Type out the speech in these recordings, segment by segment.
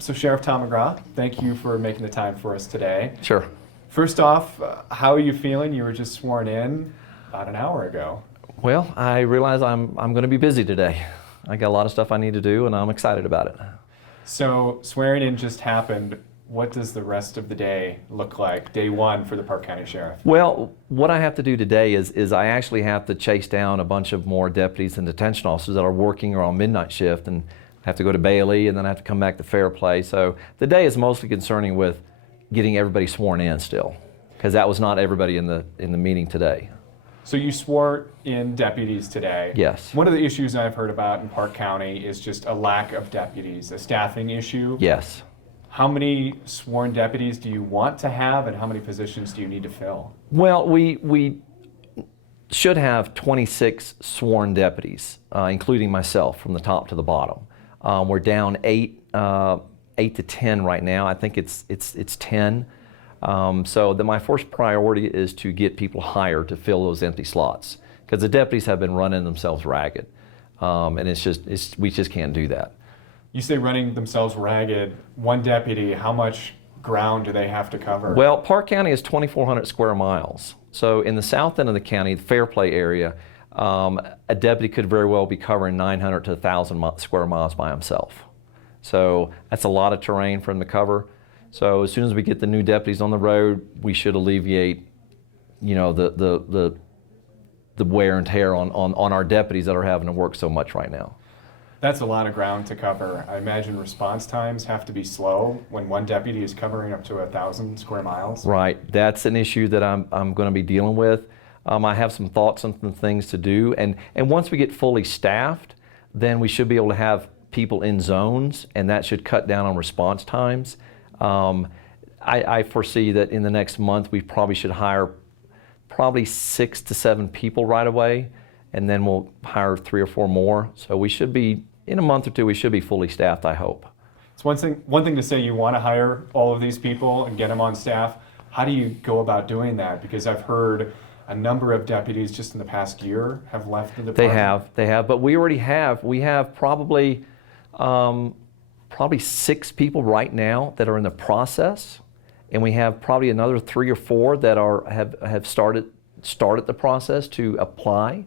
So Sheriff Tom McGraw, thank you for making the time for us today. Sure. First off, how are you feeling? You were just sworn in about an hour ago. Well, I realize I'm going to be busy today. I got a lot of stuff I need to do, and I'm excited about it. So swearing in just happened. What does the rest of the day look like, day one for the Park County Sheriff? Well, what I have to do today is I actually have to chase down a bunch of more deputies and detention officers that are working or on midnight shift, and have to go to Bailey, and then I have to come back to Fair Play. So the day is mostly concerning with getting everybody sworn in still, because that was not everybody in the meeting today. So you swore in deputies today. Yes. One of the issues I've heard about in Park County is just a lack of deputies, a staffing issue. Yes. How many sworn deputies do you want to have, and how many positions do you need to fill? Well, we should have 26 sworn deputies, including myself, from the top to the bottom. We're down 8 to 10 right now. I think it's 10. So my first priority is to get people hired to fill those empty slots, because the deputies have been running themselves ragged, and we just can't do that. You say running themselves ragged. One deputy, how much ground do they have to cover? Well, Park County is 2,400 square miles. So in the south end of the county, the Fair Play area, a deputy could very well be covering 900 to 1,000 square miles by himself. So that's a lot of terrain for him to cover. So as soon as we get the new deputies on the road, we should alleviate, the wear and tear on our deputies that are having to work so much right now. That's a lot of ground to cover. I imagine response times have to be slow when one deputy is covering up to 1,000 square miles. Right. That's an issue that I'm going to be dealing with. I have some thoughts on some things to do, and once we get fully staffed, then we should be able to have people in zones, and that should cut down on response times. I foresee that in the next month we probably should hire 6 to 7 people right away, and then we'll hire 3 or 4 more. So we should be, in a month or two, we should be fully staffed, I hope. It's one thing to say you want to hire all of these people and get them on staff. How do you go about doing that? Because I've heard a number of deputies just in the past year have left the department. They have, but we have probably 6 people right now that are in the process, and we have probably another 3 or 4 that have started the process to apply.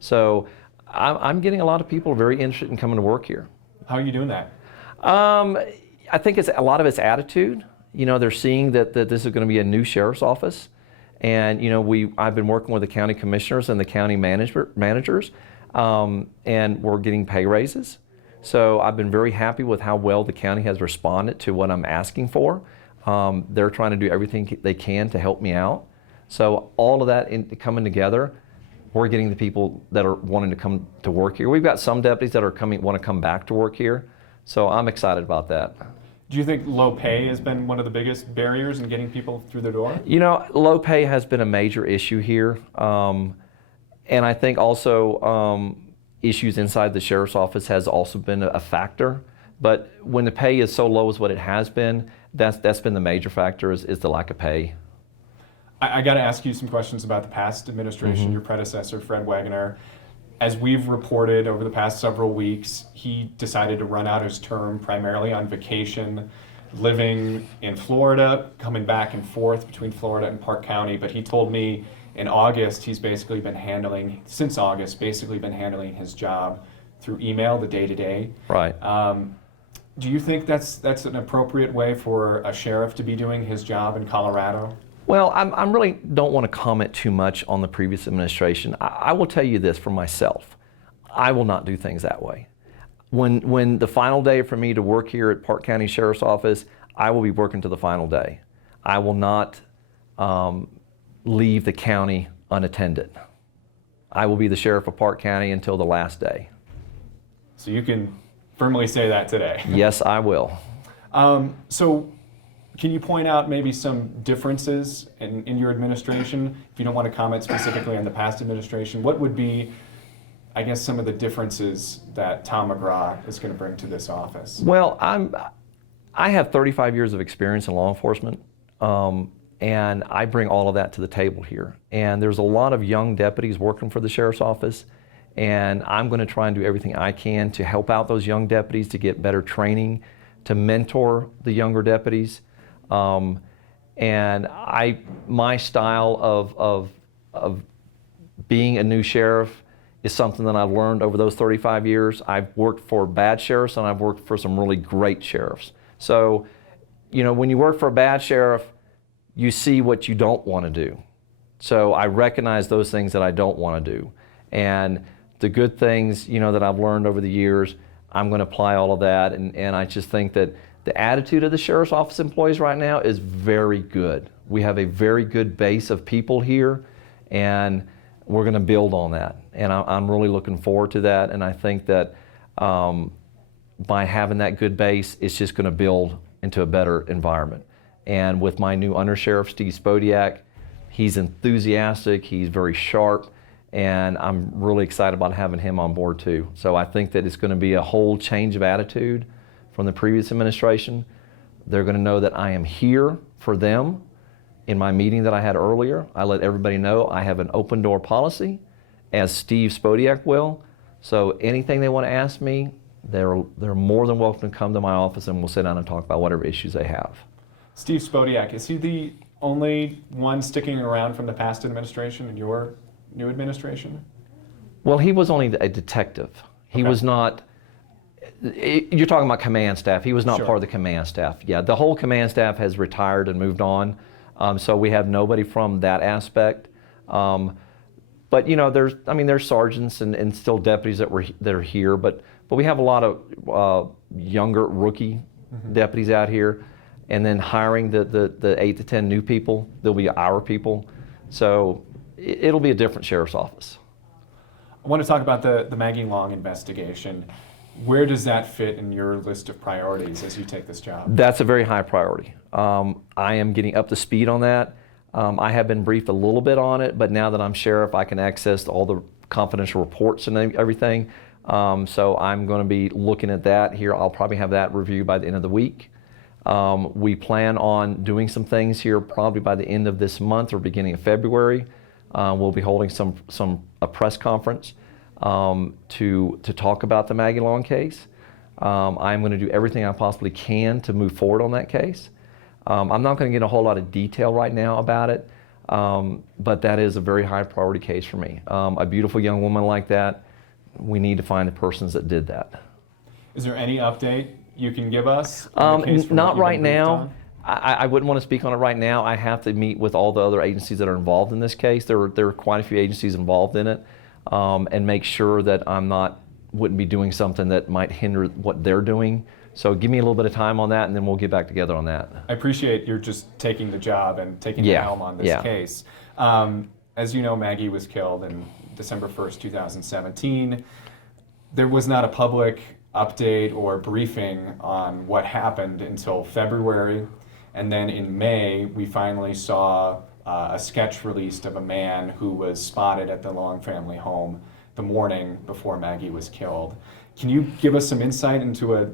So I'm getting a lot of people very interested in coming to work here. How are you doing that? I think a lot of it's attitude. They're seeing that this is going to be a new sheriff's office, and I've been working with the county commissioners and the county managers, and we're getting pay raises. So I've been very happy with how well the county has responded to what I'm asking for. They're trying to do everything they can to help me out. So all of that coming together, we're getting the people that are wanting to come to work here. We've got some deputies that want to come back to work here. So I'm excited about that. Do you think low pay has been one of the biggest barriers in getting people through the door? Low pay has been a major issue here. And I think also issues inside the sheriff's office has also been a factor. But when the pay is so low as what it has been, that's been the major factor is the lack of pay. I got to ask you some questions about the past administration, your predecessor, Fred Wegener. As we've reported over the past several weeks, he decided to run out his term primarily on vacation, living in Florida, coming back and forth between Florida and Park County. But he told me in August, since August, basically been handling his job through email, the day-to-day. Right. Do you think that's an appropriate way for a sheriff to be doing his job in Colorado? Well, I really don't want to comment too much on the previous administration. I will tell you this for myself. I will not do things that way. When the final day for me to work here at Park County Sheriff's Office, I will be working to the final day. I will not leave the county unattended. I will be the sheriff of Park County until the last day. So you can firmly say that today? Yes, I will. So can you point out maybe some differences in your administration? If you don't want to comment specifically on the past administration, what would be, I guess, some of the differences that Tom McGraw is going to bring to this office? Well, I have 35 years of experience in law enforcement, and I bring all of that to the table here. And there's a lot of young deputies working for the sheriff's office, and I'm going to try and do everything I can to help out those young deputies to get better training, to mentor the younger deputies. And my style of being a new sheriff is something that I've learned over those 35 years. I've worked for bad sheriffs and I've worked for some really great sheriffs. So, when you work for a bad sheriff, you see what you don't want to do. So I recognize those things that I don't want to do. And the good things, that I've learned over the years, I'm going to apply all of that. And I just think that the attitude of the Sheriff's Office employees right now is very good. We have a very good base of people here, and we're going to build on that. And I'm really looking forward to that. And I think that by having that good base, it's just going to build into a better environment. And with my new undersheriff, Steve Spodiak, he's enthusiastic, he's very sharp, and I'm really excited about having him on board too. So I think that it's going to be a whole change of attitude from the previous administration. They're going to know that I am here for them. In my meeting that I had earlier, I let everybody know I have an open door policy, as Steve Spodiak will. So anything they want to ask me, they're more than welcome to come to my office, and we'll sit down and talk about whatever issues they have. Steve Spodiak, is he the only one sticking around from the past administration in your new administration? Well, he was only a detective. He was not, you're talking about command staff. He was not part of the command staff. Yeah, the whole command staff has retired and moved on. So we have nobody from that aspect. But there's sergeants and still deputies that are here, but we have a lot of younger rookie deputies out here. And then hiring the 8 to 10 new people, they'll be our people. So it'll be a different sheriff's office. I want to talk about the Maggie Long investigation. Where does that fit in your list of priorities as you take this job? That's a very high priority. I am getting up to speed on that. I have been briefed a little bit on it, but now that I'm sheriff, I can access all the confidential reports and everything. So I'm going to be looking at that here. I'll probably have that reviewed by the end of the week. We plan on doing some things here probably by the end of this month or beginning of February. We'll be holding a press conference to talk about the Maggie Long case. I'm going to do everything I possibly can to move forward on that case. I'm not going to get a whole lot of detail right now about it, but that is a very high priority case for me. A beautiful young woman like that, we need to find the persons that did that. Is there any update you can give us? Not right now. I wouldn't want to speak on it right now. I have to meet with all the other agencies that are involved in this case. There are quite a few agencies involved in it, and make sure that wouldn't be doing something that might hinder what they're doing. So give me a little bit of time on that, and then we'll get back together on that. I appreciate you're just taking the job and taking the helm on this case. As you know, Maggie was killed in December 1st, 2017. There was not a public update or briefing on what happened until February. And then in May, we finally saw a sketch released of a man who was spotted at the Long family home the morning before Maggie was killed. Can you give us some insight into a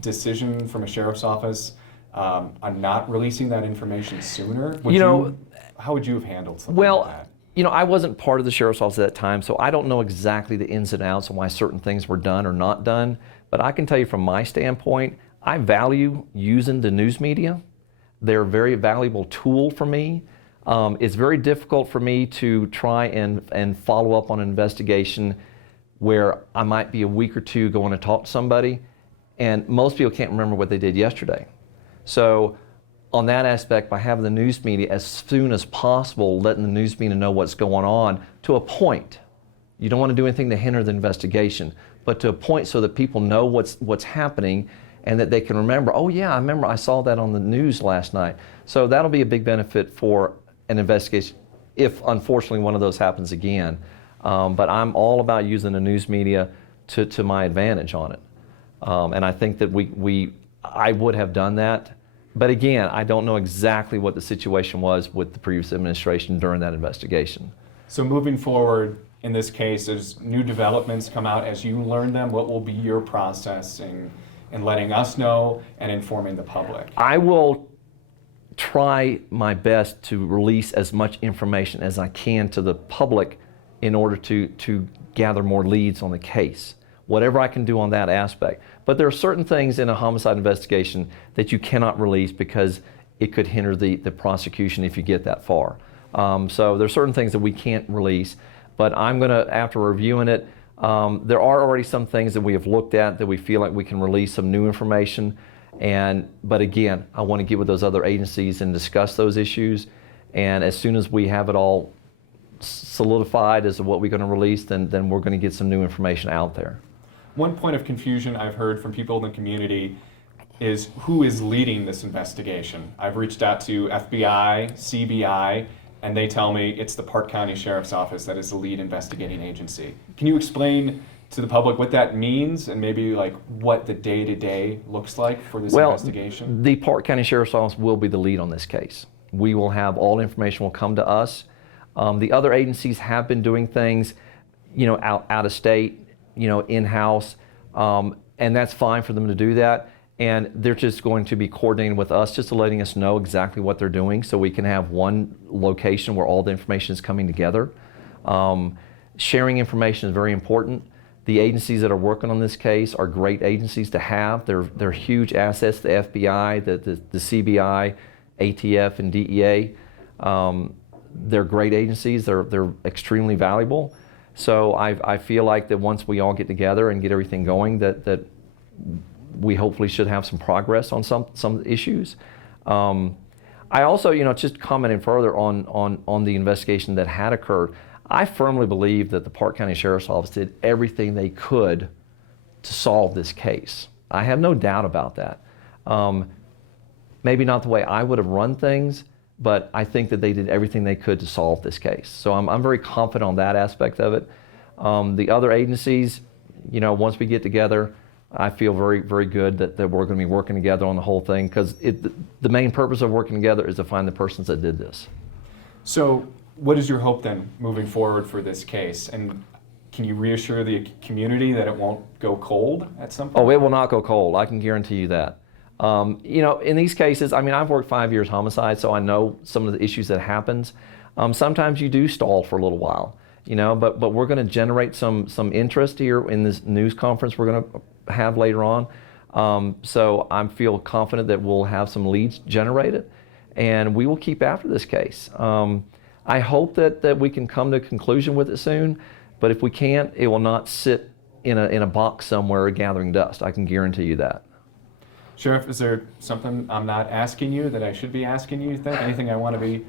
decision from a sheriff's office on not releasing that information sooner? How would you have handled something like that? I wasn't part of the sheriff's office at that time, so I don't know exactly the ins and outs and why certain things were done or not done. But I can tell you from my standpoint, I value using the news media. They're a very valuable tool for me. It's very difficult for me to try and follow up on an investigation where I might be a week or two going to talk to somebody, and most people can't remember what they did yesterday. So on that aspect, by having the news media as soon as possible, letting the news media know what's going on to a point. You don't want to do anything to hinder the investigation, but to a point so that people know what's happening and that they can remember, oh yeah, I remember I saw that on the news last night. So that'll be a big benefit for an investigation if unfortunately one of those happens again. But I'm all about using the news media to my advantage on it. And I think that I would have done that. But again, I don't know exactly what the situation was with the previous administration during that investigation. So moving forward in this case, as new developments come out, as you learn them, what will be your process in letting us know and informing the public? I will try my best to release as much information as I can to the public in order to gather more leads on the case. whatever I can do on that aspect. But there are certain things in a homicide investigation that you cannot release because it could hinder the prosecution if you get that far. So there's certain things that we can't release, but I'm going to, after reviewing it, there are already some things that we have looked at that we feel like we can release some new information. But again, I want to get with those other agencies and discuss those issues. And as soon as we have it all solidified as to what we're going to release, then we're going to get some new information out there. One point of confusion I've heard from people in the community is who is leading this investigation. I've reached out to FBI, CBI, and they tell me it's the Park County Sheriff's Office that is the lead investigating agency. Can you explain to the public what that means and maybe like what the day-to-day looks like for this investigation? The Park County Sheriff's Office will be the lead on this case. We will have all information will come to us. The other agencies have been doing things, out of state, in-house, and that's fine for them to do that. And they're just going to be coordinating with us, just to letting us know exactly what they're doing, so we can have one location where all the information is coming together. Sharing information is very important. The agencies that are working on this case are great agencies to have. They're huge assets. The FBI, the CBI, ATF, and DEA. They're great agencies. They're extremely valuable. So I feel like that once we all get together and get everything going, that we hopefully should have some progress on some issues. I also, just commenting further on the investigation that had occurred, I firmly believe that the Park County Sheriff's Office did everything they could to solve this case. I have no doubt about that. Maybe not the way I would have run things, but I think that they did everything they could to solve this case. So I'm very confident on that aspect of it. The other agencies, once we get together, I feel very, very good that we're going to be working together on the whole thing, because the main purpose of working together is to find the persons that did this. So what is your hope then moving forward for this case? And can you reassure the community that it won't go cold at some point? Oh, it will not go cold. I can guarantee you that. In these cases, I've worked 5 years homicide, so I know some of the issues that happens. Sometimes you do stall for a little while, but we're going to generate some interest here in this news conference we're going to have later on. So I feel confident that we'll have some leads generated, and we will keep after this case. I hope that we can come to a conclusion with it soon, but if we can't, it will not sit in a box somewhere gathering dust. I can guarantee you that. Sheriff, is there something I'm not asking you that I should be asking you? Anything I want to be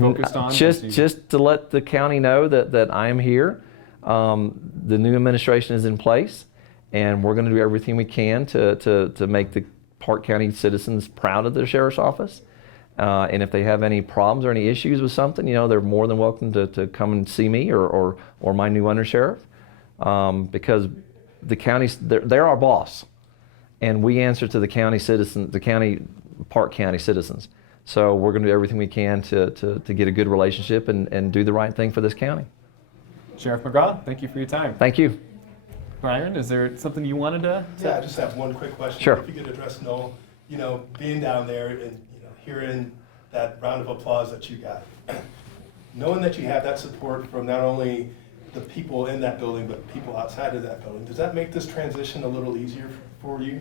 focused on? Just to let the county know that I am here. The new administration is in place, and we're going to do everything we can to make the Park County citizens proud of their sheriff's office. And if they have any problems or any issues with something, they're more than welcome to come and see me or my new undersheriff, because the county's they're our boss, and we answer to the county citizens, Park County citizens. So we're going to do everything we can to get a good relationship and do the right thing for this county. Sheriff McGraw, thank you for your time. Thank you. Byron, is there something you wanted to say? Yeah, I just have one quick question. Sure. If you could address Noel, being down there and hearing that round of applause that you got, knowing that you have that support from not only the people in that building, but people outside of that building, does that make this transition a little easier for you?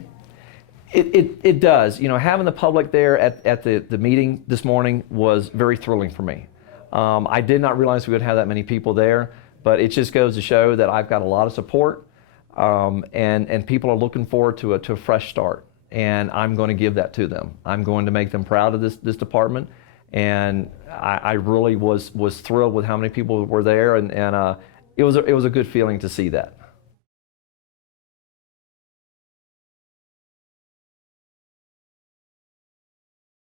It does. Having the public there at the meeting this morning was very thrilling for me. I did not realize we would have that many people there, but it just goes to show that I've got a lot of support, and people are looking forward to a fresh start, and I'm going to give that to them. I'm going to make them proud of this department, and I really was thrilled with how many people were there, and it was a good feeling to see that.